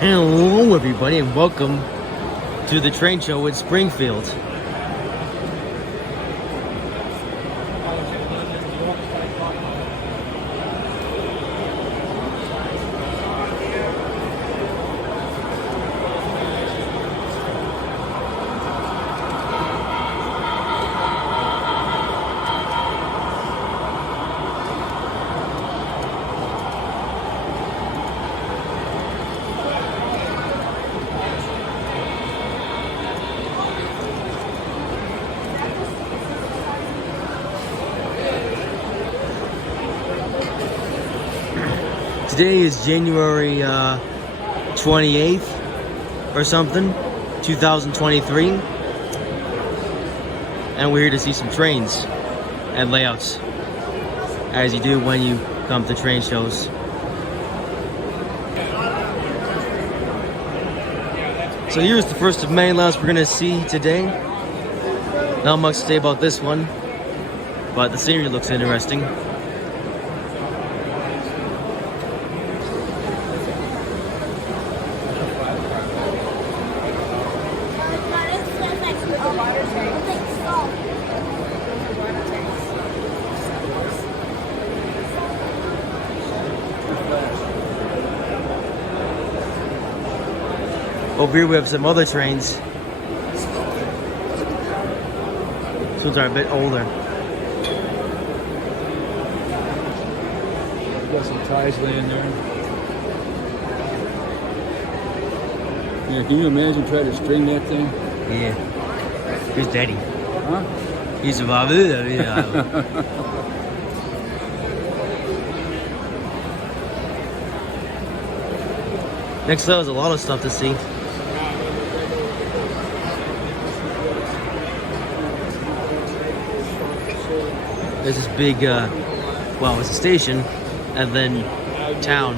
Hello everybody and welcome to the train show in Springfield. Today is January 28th or something, 2023, and we're here to see some trains and layouts, as you do when you come to train shows. So here's the first of many layouts we're going to see today. Not much to say about this one, but the scenery looks interesting. Over here we have some other trains. These ones are a bit older. Got some ties laying there. Yeah, can you imagine trying to string that thing? Yeah. Here's Daddy. Huh? He's about it. Next up is a lot of stuff to see. There's this big, well, it's a station, and then town.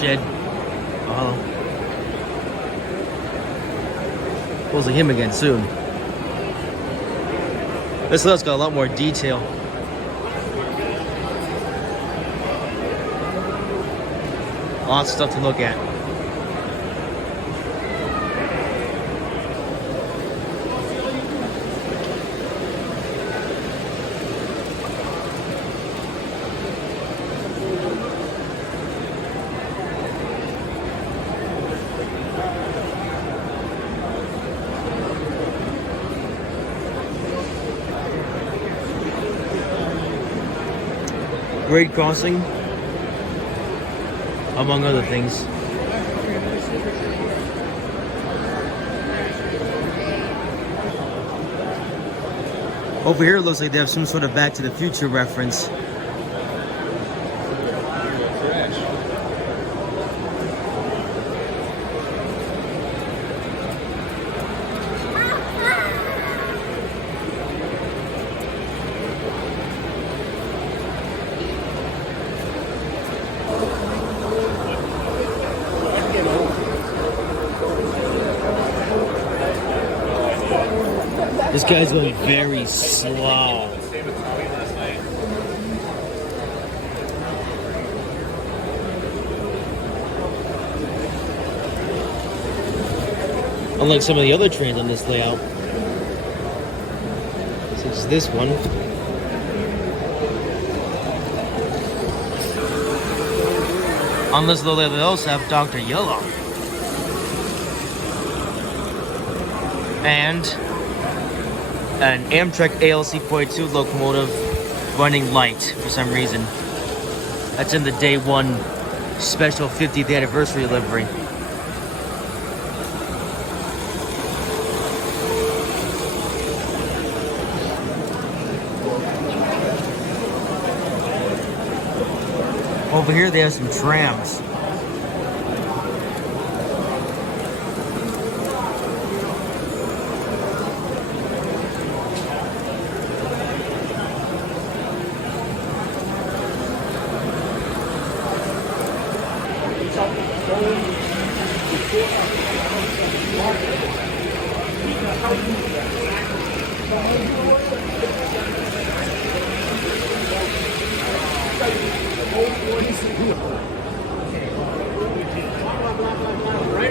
Shed. Oh. We'll see him again soon. This layout's got a lot more detail. Lots of stuff to look at. Grade crossing, among other things. Over here it looks like they have some sort of Back to the Future reference. This guy's going very slow. Unlike some of the other trains on this layout, such as this one. On this layout, they also have Dr. Yellow. And an Amtrak ALC 42 locomotive running light for some reason. That's in the day one special 50th anniversary livery. Over here they have some trams.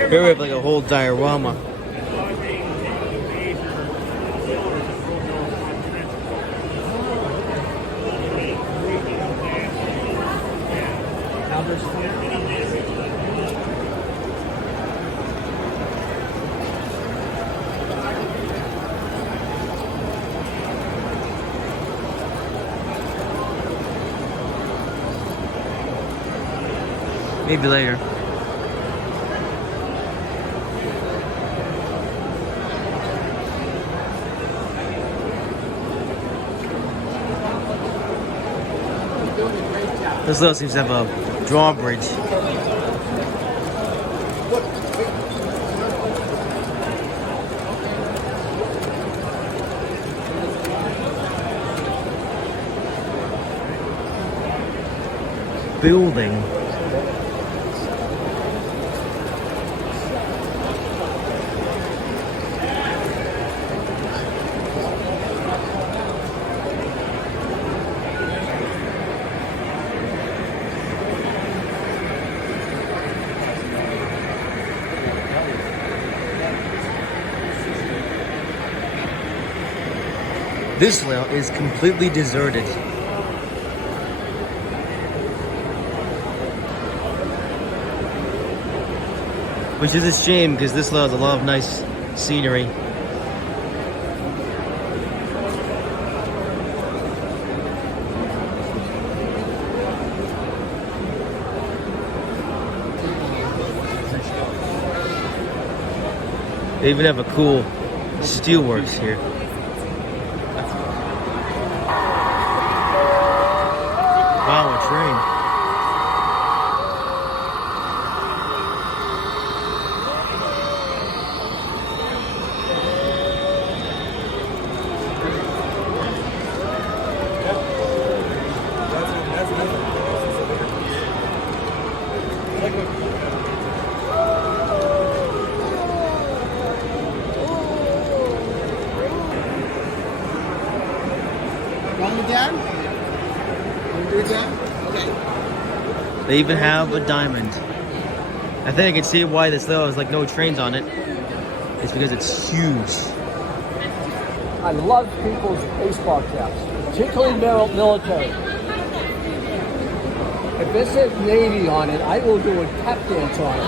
Here we have like a whole diorama. Maybe later. This little seems to have a drawbridge. Building. This layout is completely deserted. Which is a shame because this layout has a lot of nice scenery. They even have a cool steelworks here. Wow, a train. Going again? Want to do it again? Okay. They even have a diamond. I think I can see why this though is like no trains on it. It's because it's huge. I love people's baseball caps, particularly military. If it says Navy on it, I will do a tap dance on it.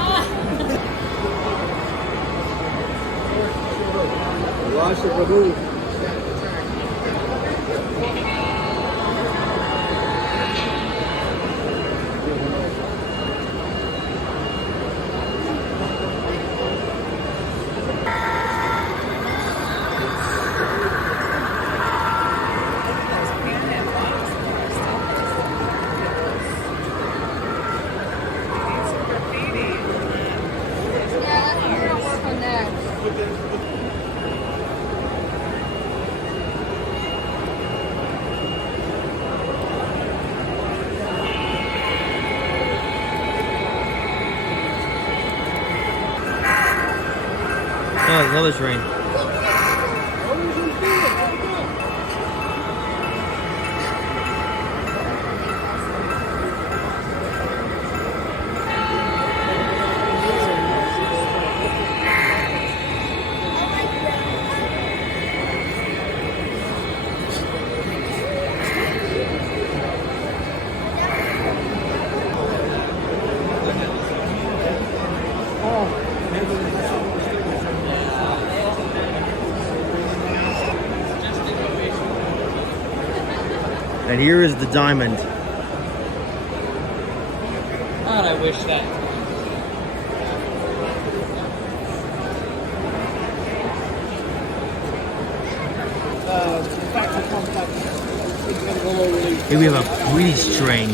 Lost the balloon. Oh, there's another train. And here is the diamond. God, I wish that. Here we have a British train.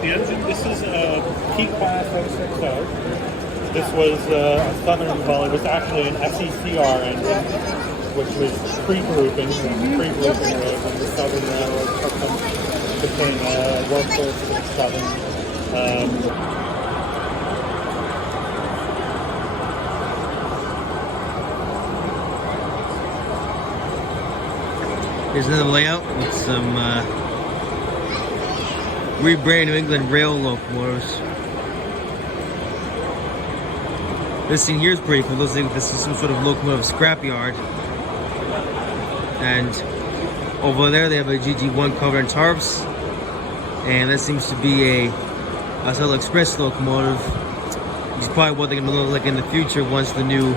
The engine, this is a P-Class 060. This was a Southern, well, it was actually an SECR engine, which was pre-grouping roads, and the Southern Railroad took them to putting a workforce to the Southern. Here's another layout. some rebrand New England rail locomotives. This thing here is pretty cool. Looks like this is some sort of locomotive scrapyard. And over there they have a GG1 covered in tarps. And that seems to be a Southern Express locomotive. Which is probably what they're going to look like in the future once the new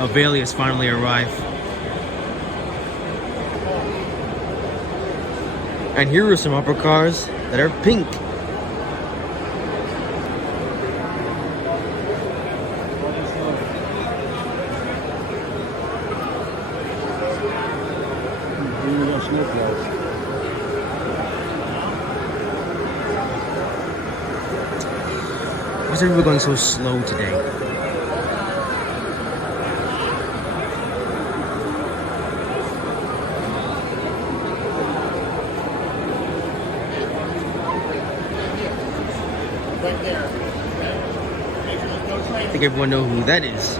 Avelias finally arrive. And here are some upper cars that are pink. Why is everyone going so slow today? Right there. I think everyone knows who that is.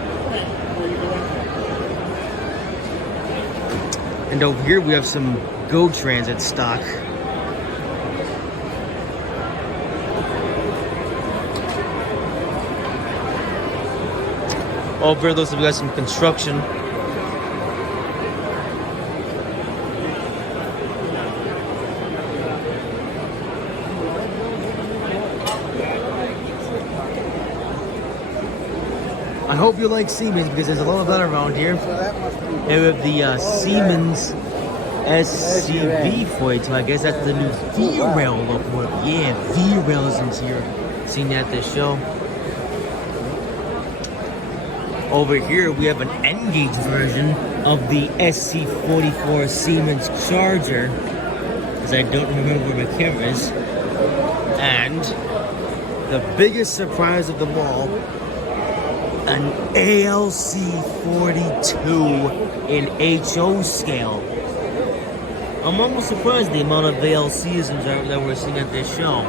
And over here we have some Go Transit stock. Over here looks like we got some construction. I hope you like Siemens because there's a lot of that around here. And we have the Siemens SCV 42. I guess that's the new V-Rail locomotive. Yeah, V-Rail is in here. Seen that at this show. Over here we have an N-gauge version of the SC44 Siemens Charger, because I don't remember where my camera is. And the biggest surprise of them all, an ALC 42 in HO scale. I'm almost surprised the amount of ALCs that we're seeing at this show.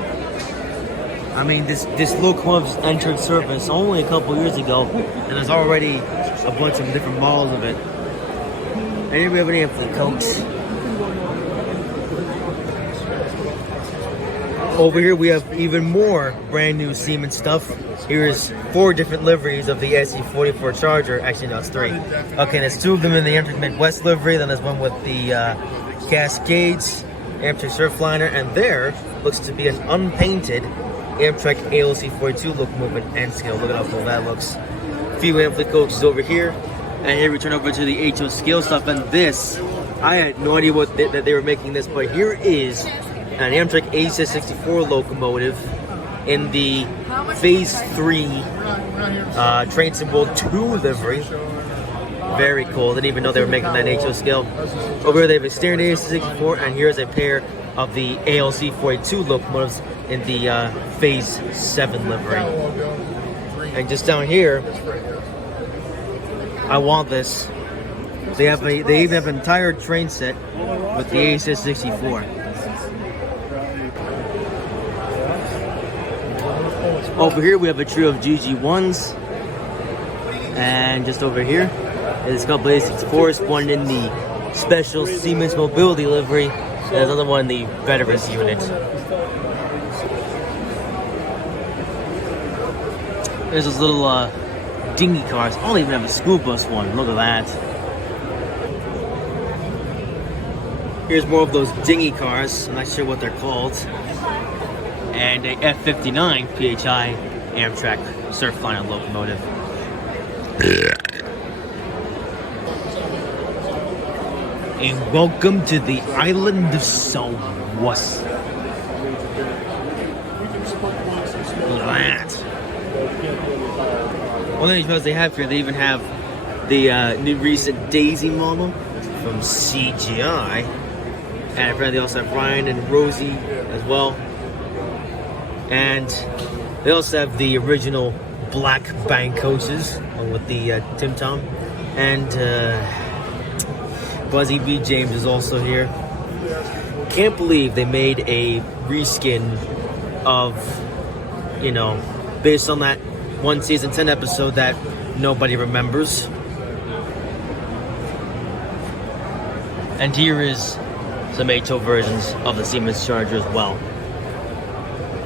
I mean, this locomotive entered service only a couple years ago, and there's already a bunch of different models of it. And here we have an amphitheater coach. Over here we have even more brand new Siemens stuff. Here's 4 different liveries of the SC44 Charger. Actually, no, it's 3. Okay, there's 2 of them in the Amtrak Midwest livery. Then there's one with the Cascades, Amtrak Surfliner, and there looks to be an unpainted Amtrak ALC 42 locomotive N scale. Look at how cool that looks. A few amphitheater coaches over here. And here we turn over to the HO scale stuff. And this, I had no idea that they were making this, but here is an Amtrak A64 locomotive in the Phase 3 Train Symbol 2 livery. Very cool. Didn't even know they were making that HO scale. Over here they have a steering A64, and here's a pair of the ALC 42 locomotives in the Phase 7 livery. And just down here, I want this. They even have an entire train set with the A64. Over here we have a trio of GG1s, and just over here is a couple of A64s, one in the special Siemens Mobility livery, and there's another one in the Veterans unit. There's those little dinghy cars. I don't even have a school bus one. Look at that. Here's more of those dinghy cars. I'm not sure what they're called. And a F59 PHI Amtrak Surfliner locomotive. And welcome to the island of Southwest. Look at that. One of the things they have here, they even have the new recent Daisy model from CGI. And apparently they also have Ryan and Rosie as well. And they also have the original black bank coaches with the Tim Tom. And Buzzy B. James is also here. Can't believe they made a reskin of, you know, based on that one season 10 episode that nobody remembers. And here is some HO versions of the Siemens charger as well.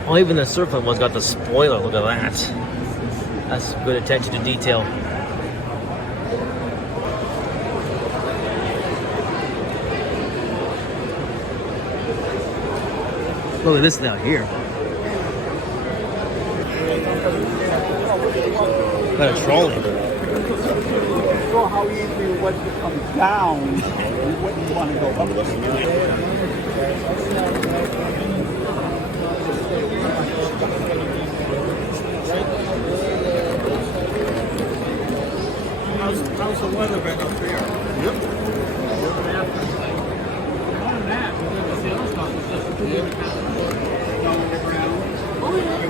Oh, even the Surfline one's got the spoiler. Look at that. That's good attention to detail. Look at this down here. Got a trolley. Show how easy it was to come down. You wouldn't want to go up. How's the weather been up here?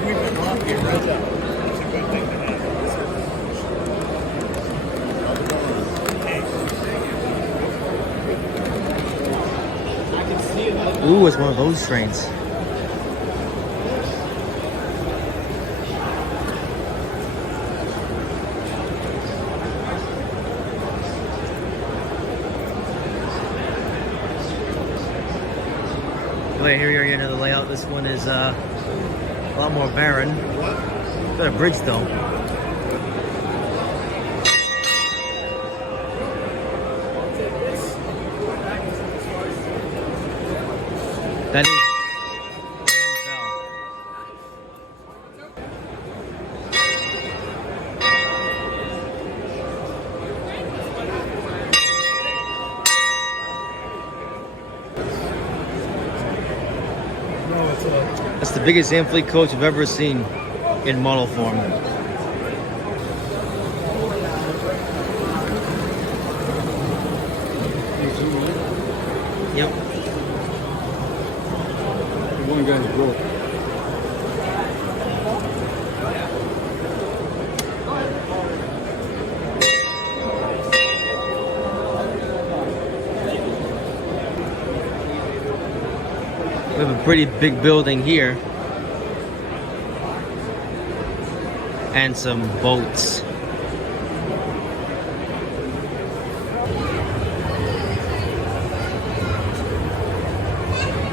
We've been lucky, right? It's a good thing to have. Ooh, it's one of those trains. Wait, here we are again in the layout. This one is a lot more barren. Got a bridge though. That is Dan Bell. That's the biggest Amfleet coach I've ever seen in model form. Yep. One guy's broke. We have a pretty big building here. And some boats.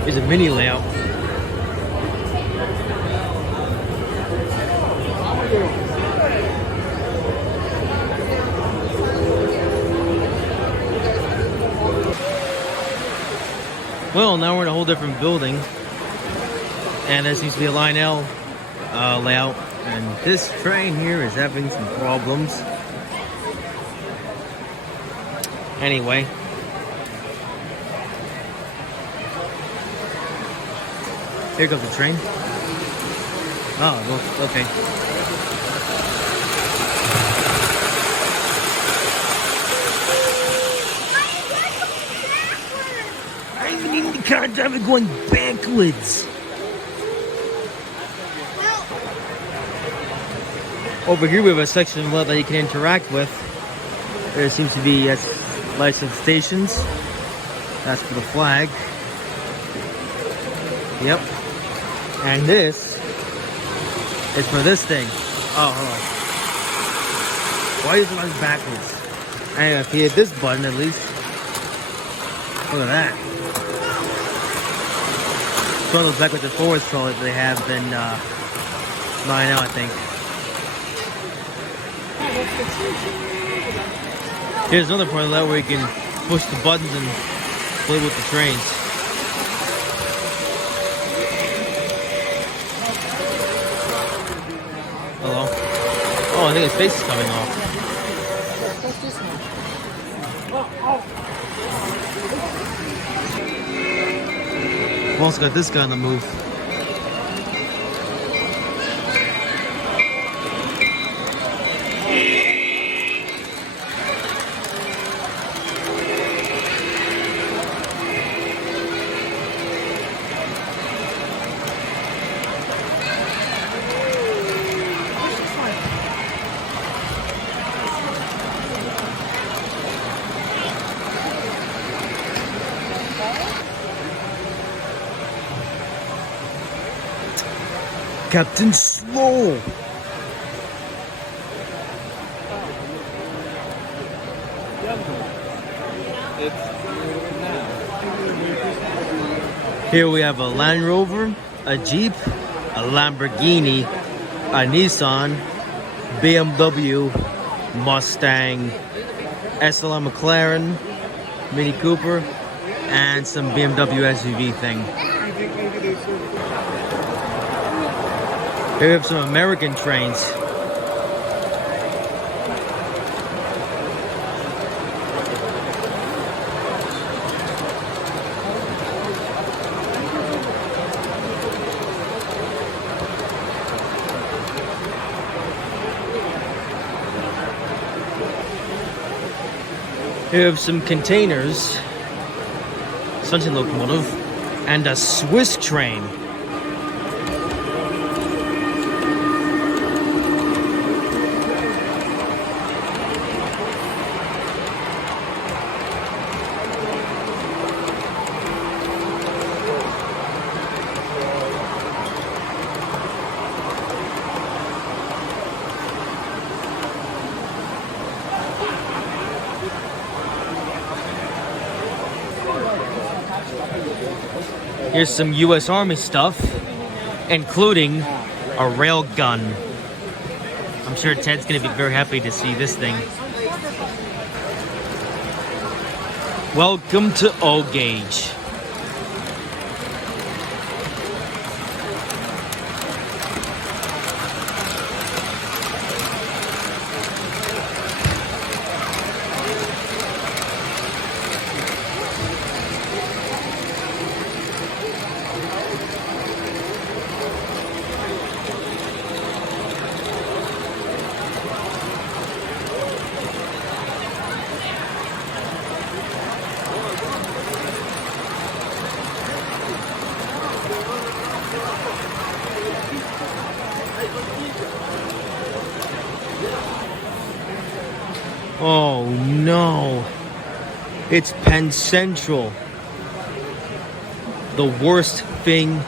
Here's a mini layout. Well, now we're in a whole different building. And there seems to be a Line L layout. And this train here is having some problems. Anyway. Here comes the train. Oh, well, okay. I even need the car driver going backwards. Over here we have a section that you can interact with. There seems to be license stations. That's for the flag. Yep. And this is for this thing. Oh, hold on. Why is it running backwards? Anyway, if you hit this button at least. Look at that. It's one of those backwards and forwards controls that they have in 9L, I think. Here's another part of that where you can push the buttons and play with the trains. Hello? Oh, I think his face is coming off. We've also got this guy on the move. Captain Slow. Here we have a Land Rover, a Jeep, a Lamborghini, a Nissan, BMW, Mustang, SLM McLaren, Mini Cooper, and some BMW SUV thing. Here we have some American trains. Here we have some containers, Sunshine locomotive, and a Swiss train. Here's some U.S. Army stuff, including a rail gun. I'm sure Ted's gonna be very happy to see this thing. Welcome to O-Gauge. Oh no, it's Penn Central. The worst thing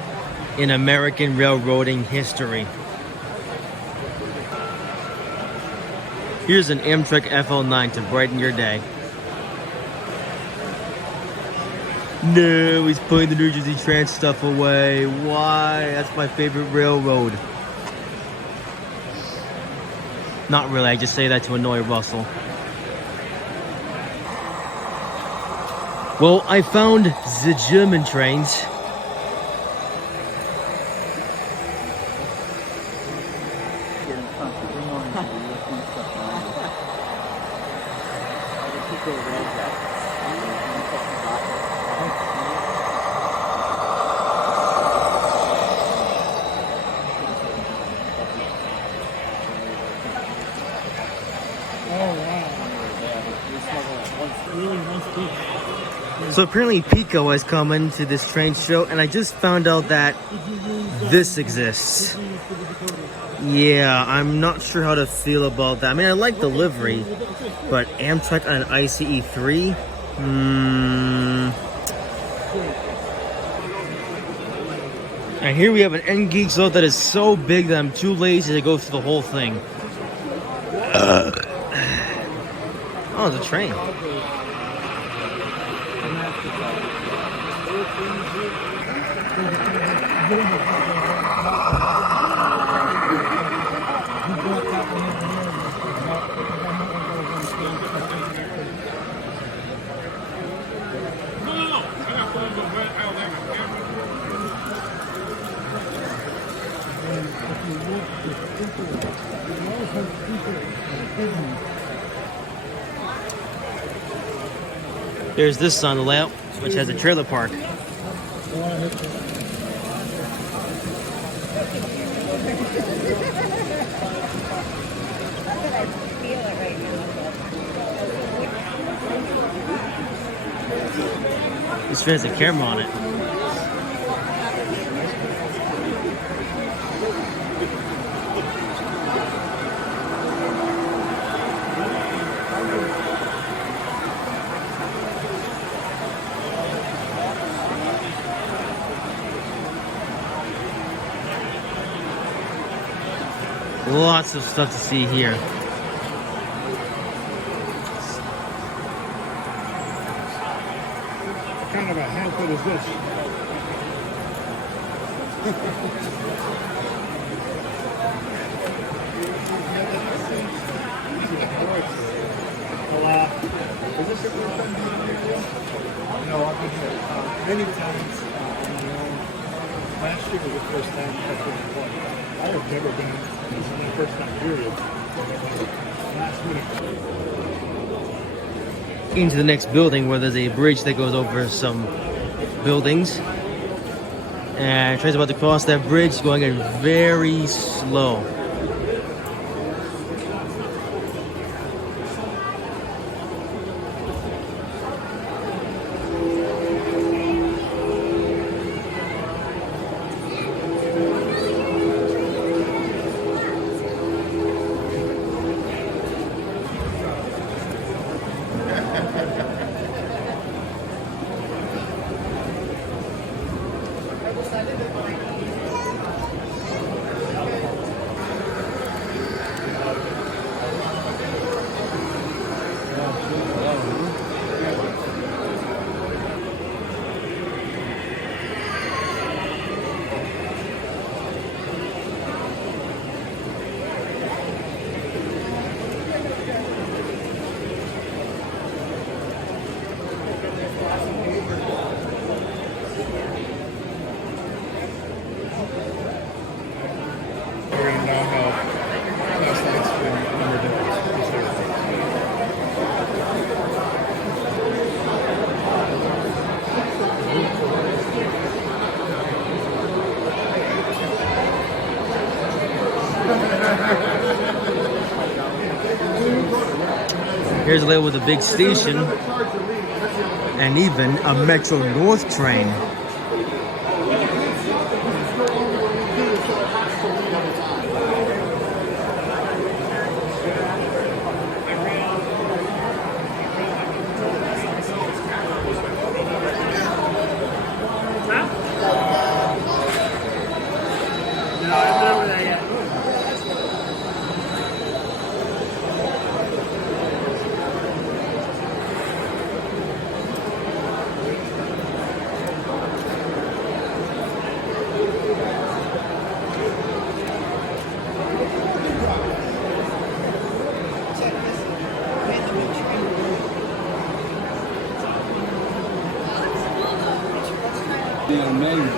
in American railroading history. Here's an Amtrak FL9 to brighten your day. No, he's putting the New Jersey Trans stuff away. Why? That's my favorite railroad. Not really, I just say that to annoy Russell. Well, I found the German trains. So apparently Pico has come into this train show, and I just found out that this exists. Yeah, I'm not sure how to feel about that. I mean, I like the livery, but Amtrak on an ICE 3? And here we have an N-Geek Zone that is so big that I'm too lazy to go through the whole thing. Oh, it's a train. There's this on the layout, which has a trailer park. This fan has a camera on it. Lots of stuff to see here. What kind of a handful is this? Is this your first time doing an interview? No, I've been here many times. Last year was the first time I've been employed. I have never been. This is my first time, period. Last minute. Into the next building where there's a bridge that goes over some buildings. And train's about to cross that bridge, going in very slow. We're going to know how last night's been numbered down. Here's a label with a big station and even a Metro North train. Yeah, maybe.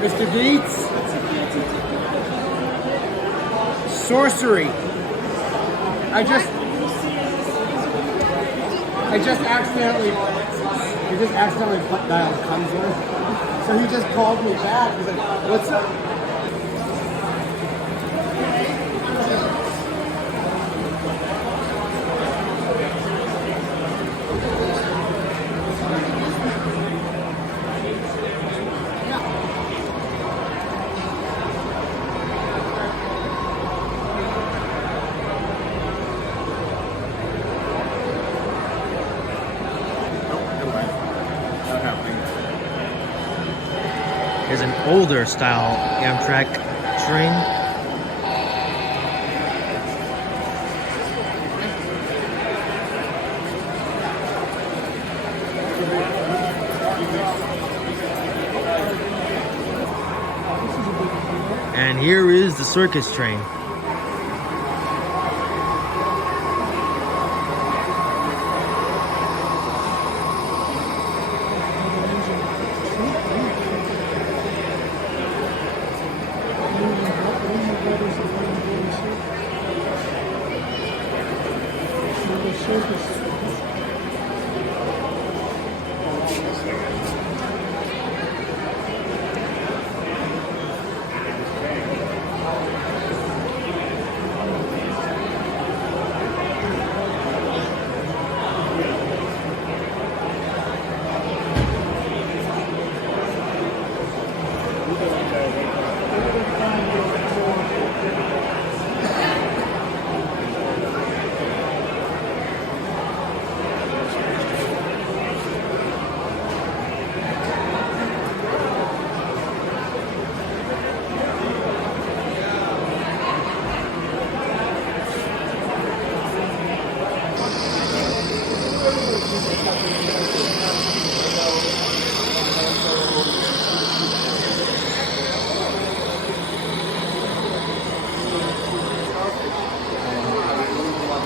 Mr. Dietz? Sorcery. I just accidentally dialed Kunzler. So he just called me back. He's like, what's up? Here's an older style Amtrak train. And here is the circus train.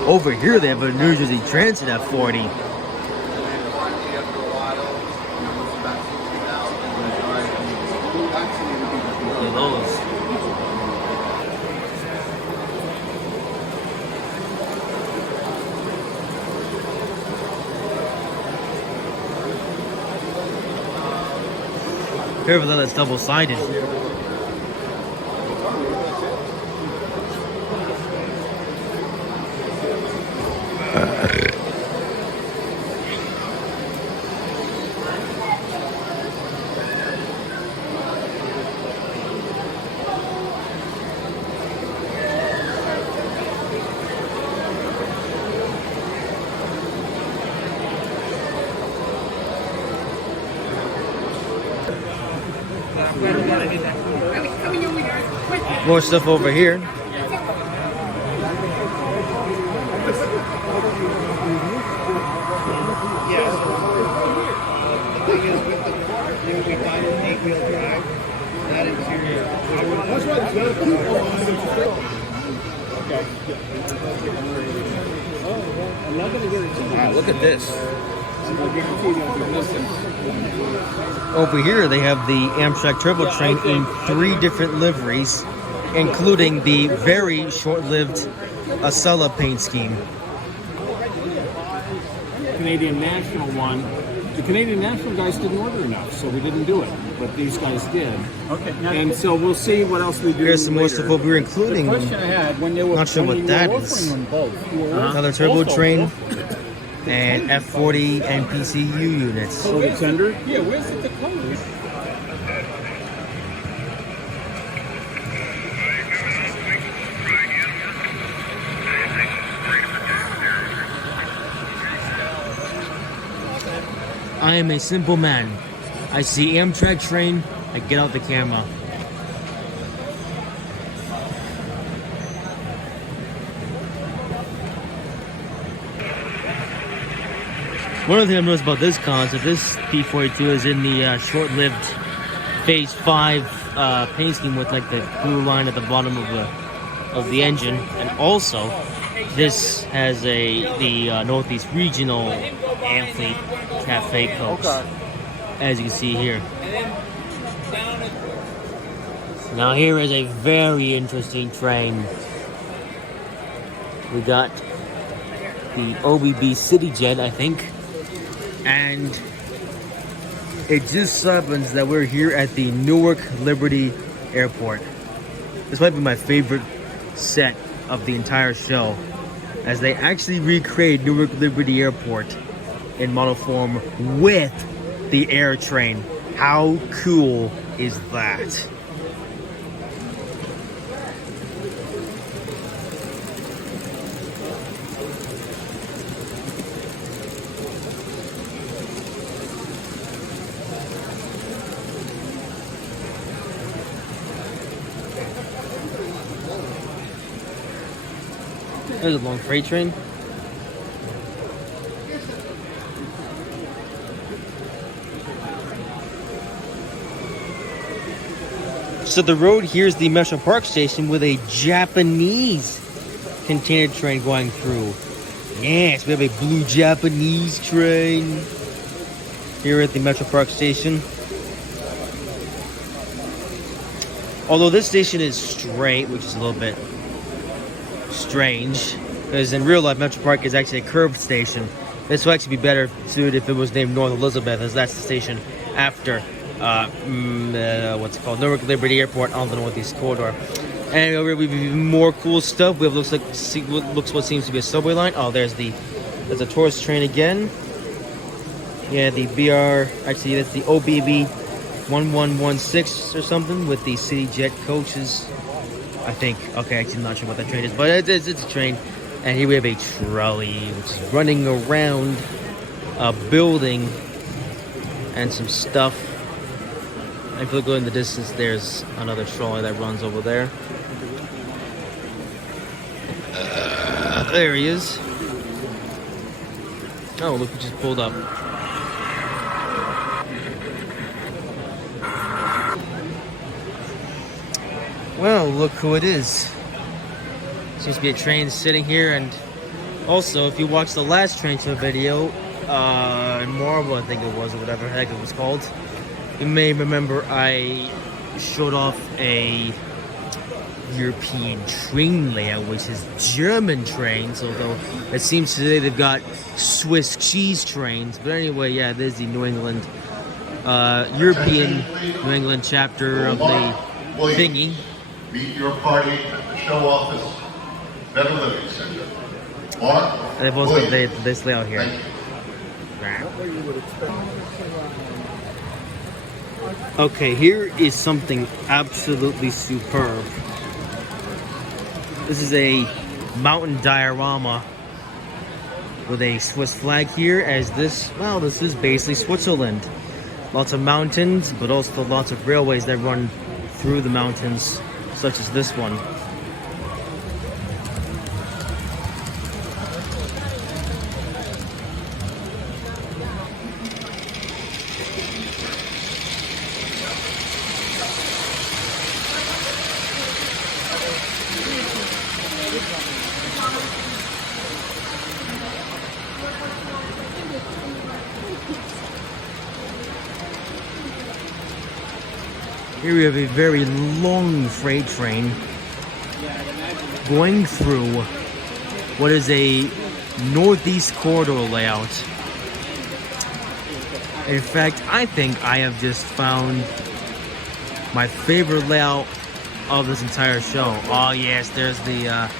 Over here, they have a New Jersey Transit F40. Look at those. Careful though, that's double-sided. More stuff over here. Wow, look at this. Over here, they have the Amtrak Turbo Train in 3 different liveries, including the very short-lived Acela paint scheme. Canadian National one. The Canadian National guys didn't order enough, so we didn't do it. But these guys did. Okay. And so we'll see what else we do. Here's some more later. stuff over here, including The question I had when they were not sure when what you that were is. offering them both. You were Another turbo train and F40 and PCU units. So the tender? Yeah, where's the Dakota? I am a simple man. I see Amtrak train, I get out the camera. One other thing I've noticed about this concept, this P42 is in the short-lived Phase 5 paint scheme with like the blue line at the bottom of the engine, and also this has the Northeast Regional Athlete Cafe Cokes, as you can see here. Now here is a very interesting train. We got the OBB City Jet, I think, and it just so happens that we're here at the Newark Liberty Airport. This might be my favorite set of the entire show, as they actually recreate Newark Liberty Airport in model form with the air train. How cool is that? There's a long freight train. So the road here is the Metro Park station with a Japanese container train going through. Yes, we have a blue Japanese train here at the Metro Park station. Although this station is straight, which is a little bit strange, because in real life Metro Park is actually a curved station. This would actually be better suited if it was named North Elizabeth, as that's the station after what's it called, Newark Liberty Airport on the Northeast Corridor. And over here we have even more cool stuff. We have looks what seems to be a subway line. Oh, there's a tourist train again. Yeah, the BR, actually that's the OBB 1116 or something with the City Jet coaches, I think. Okay, actually I'm not sure what that train is, but it's a train. And here we have a trolley which is running around a building and some stuff. And if you look in the distance, there's another trolley that runs over there. There he is. Oh, look who just pulled up. Well, look who it is. Seems to be a train sitting here, and Also, if you watched the last train show video, in Marvel, I think it was, or whatever the heck it was called, you may remember I showed off a European train layout, which is German trains, although it seems today they've got Swiss cheese trains. But anyway, yeah, there's the New England, European New England chapter of the thingy. Meet your party at the show office, Better Living Center. Mark, They've also got this layout here. Okay, here is something absolutely superb. This is a mountain diorama with a Swiss flag here, as this is basically Switzerland. Lots of mountains, but also lots of railways that run through the mountains, such as this one. Here we have a very long freight train going through what is a northeast corridor layout. In fact, I think I have just found my favorite layout of this entire show. Oh yes, there's the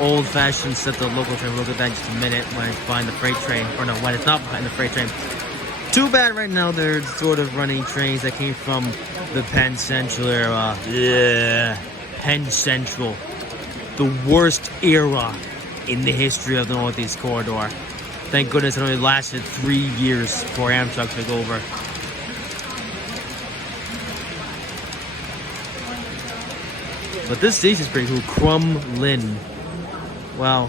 old-fashioned set the local train. We'll look at that in just a minute when it's behind the freight train. Or no, when it's not behind the freight train. Too bad right now they're sort of running trains that came from the Penn Central era. Yeah, Penn Central. The worst era in the history of the Northeast Corridor. Thank goodness it only lasted 3 years before Amtrak took over. But this station's pretty cool. Crumlin. Well,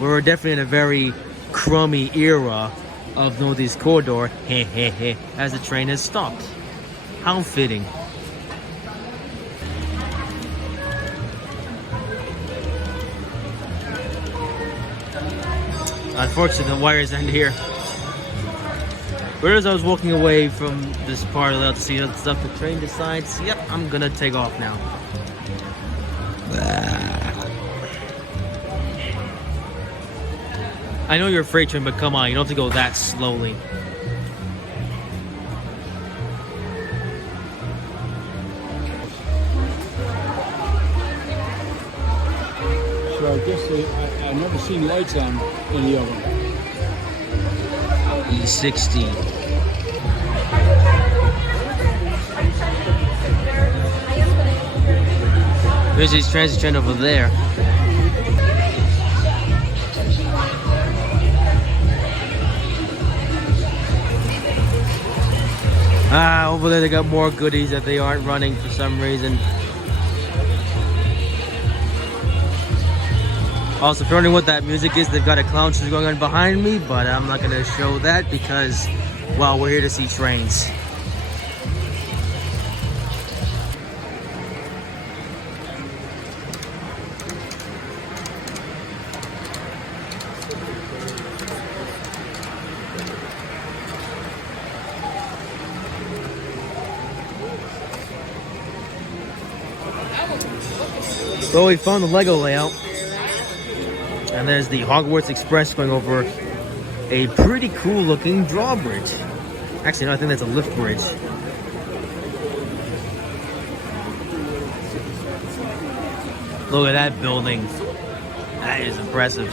we're definitely in a very crummy era of Northeast Corridor, as the train has stopped. How fitting. Unfortunately, the wires end here. But as I was walking away from this part of the to see other stuff, the train decides, yep, I'm gonna take off now. I know you're a freight train, but come on, you don't have to go that slowly. So I guess I've never seen lights on any of them. E60. There's this transit train over there. Over there they got more goodies that they aren't running for some reason. Also, if you're wondering what that music is, they've got a clown show going on behind me, but I'm not going to show that because, well, we're here to see trains. So we found the Lego layout, and there's the Hogwarts Express going over a pretty cool looking drawbridge. Actually, no, I think that's a lift bridge. Look at that building. That is impressive.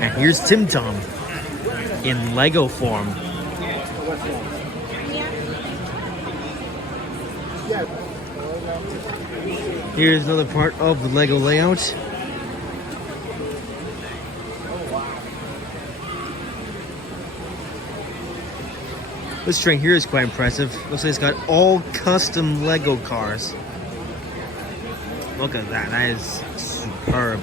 And here's Tim Tom in Lego form. Here's another part of the Lego layout. This train here is quite impressive. Looks like it's got all custom Lego cars. Look at that, that is superb.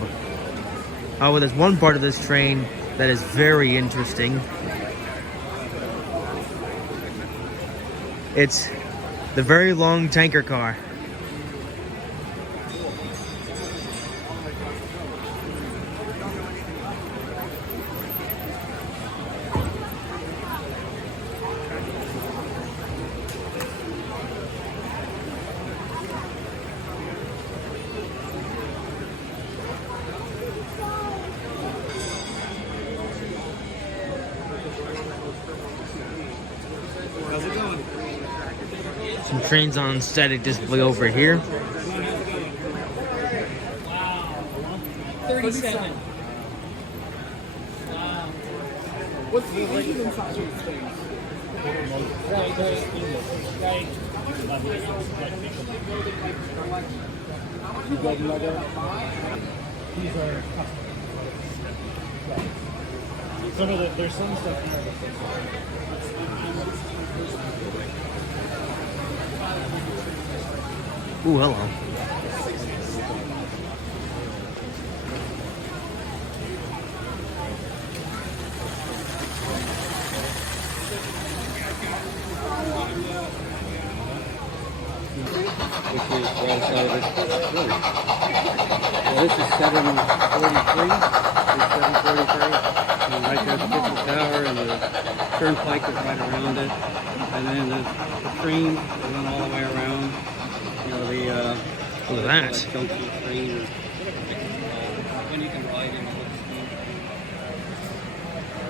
However, there's one part of this train that is very interesting. It's the very long tanker car. trains on static display over here. 37. What's the engine inside these things? Right. You build another? These are custom. Some of the, there's some stuff here that's Ooh, hello. Which is well side of it. Well, this is 743. It's 743. And right there's the Pitcher Tower and the turnpike is right around it. And then the train that went all the way around. You know, the Look at that. junction train. And you can ride in it.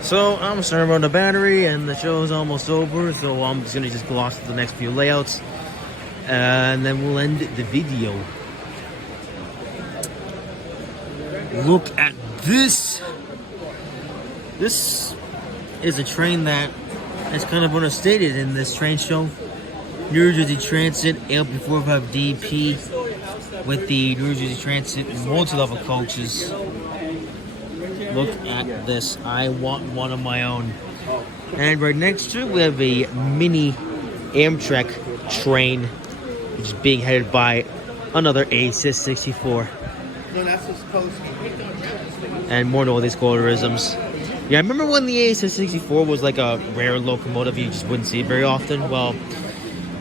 So I'm starting to run the battery, and the show is almost over. So I'm just gonna gloss the next few layouts, and then we'll end the video. Look at this. This is a train that is kind of understated in this train show. New Jersey Transit LP45DP with the New Jersey Transit multi-level coaches. Look at this. I want one of my own. And right next to it, we have a mini Amtrak train, which is being headed by another A664. No, that's just coast. And more Northeast colorisms. Yeah, I remember when the A664 was like a rare locomotive you just wouldn't see very often. Well,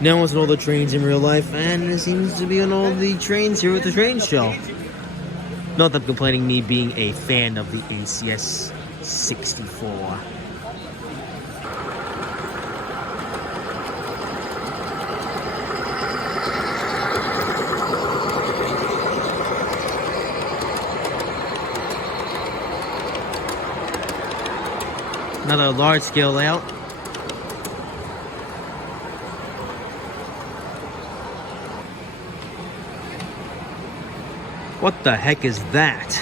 now it's on all the trains in real life, and it seems to be on all the trains here at the train show. Not that I'm complaining, me being a fan of the ACS 64. Another large scale layout. What the heck is that?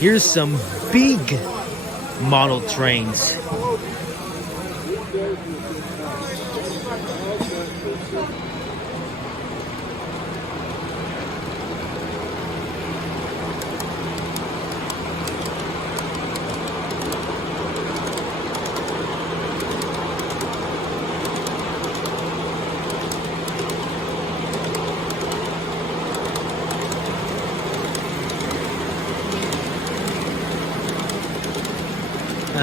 Here's some big model trains.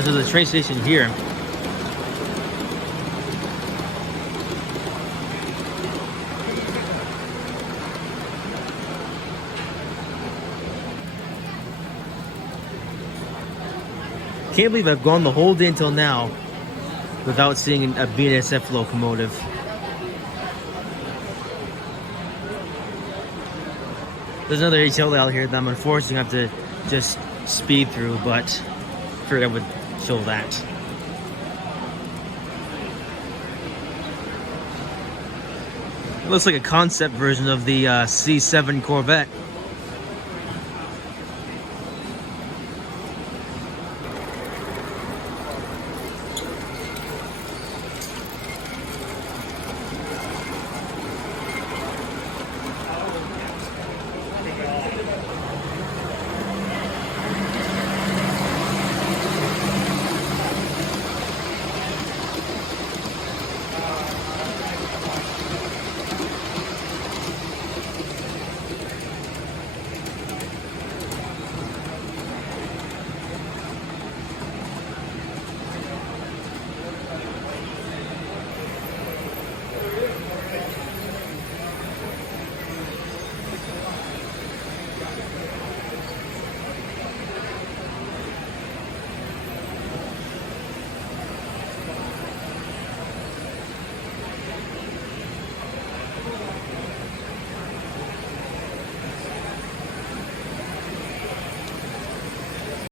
So there's a train station here. Can't believe I've gone the whole day until now without seeing a BNSF locomotive. There's another HL out here that I'm unfortunately going to have to just speed through, but I figured I would show that. It looks like a concept version of the C7 Corvette.